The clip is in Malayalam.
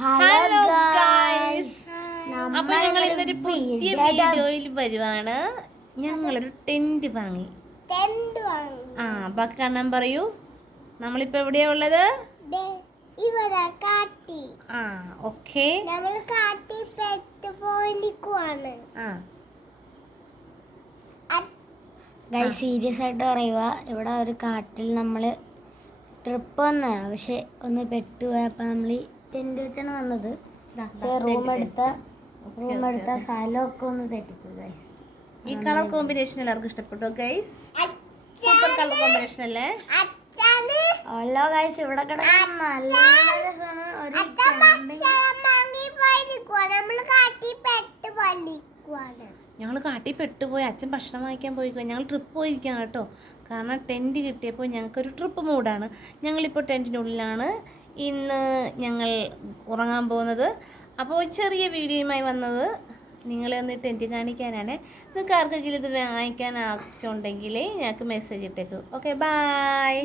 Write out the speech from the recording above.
ഹലോ ഗായ്സ്, അപ്പോൾ ഞങ്ങൾ ഇന്നൊരു പുതിയ വീഡിയോയിൽ വരുവാണ്. ഞങ്ങളൊരു ടെന്റ് വാങ്ങി. ബാക്കി കാണാൻ പറയൂ. നമ്മളിപ്പോൾ എവിടെയാ ഉള്ളത്? ഓക്കെ, സീരിയസ് ആയിട്ട് പറയുക. ഇവിടെ ഒരു കാട്ടിൽ നമ്മൾ ട്രിപ്പ് വന്ന പക്ഷെ ഒന്ന് പെട്ടുപോയപ്പോൾ നമ്മൾ ഈ ടെന്റ് വെച്ചാണ് വന്നത്. പക്ഷെ റൂമെടുത്ത സ്ഥലമൊക്കെ ഒന്ന് തെറ്റിപ്പോയി ഗൈസ്. ഈ കളർ കോമ്പിനേഷൻ എല്ലാവർക്കും ഇഷ്ടപ്പെട്ടു ഗൈസ്? സൂപ്പർ കളർ കോമ്പിനേഷൻ അല്ലേ? ഹലോ ഗൈസ്, ഇവിടെ കിടക്കുന്ന നല്ല രസമാണ്. ഞങ്ങൾ കാട്ടിൽ പെട്ടുപോയി. അച്ഛൻ ഭക്ഷണം വാങ്ങിക്കാൻ പോയിക്കോ. ഞങ്ങൾ ട്രിപ്പ് പോയിരിക്കുകയാണ് കേട്ടോ. കാരണം ടെൻറ്റ് കിട്ടിയപ്പോൾ ഞങ്ങൾക്കൊരു ട്രിപ്പ് മൂഡാണ്. ഞങ്ങളിപ്പോൾ ടെൻറ്റിനുള്ളിലാണ് ഇന്ന് ഞങ്ങൾ ഉറങ്ങാൻ പോകുന്നത്. അപ്പോൾ ചെറിയ വീഡിയോയുമായി വന്നത് നിങ്ങളെ ഒന്ന് ടെൻറ്റ് കാണിക്കാനാണ്. നിങ്ങൾക്ക് ആർക്കെങ്കിലും ഇത് വാങ്ങിക്കാൻ ആവശ്യമുണ്ടെങ്കിൽ ഞങ്ങൾക്ക് മെസ്സേജ് ഇട്ടേക്കും. Okay, by.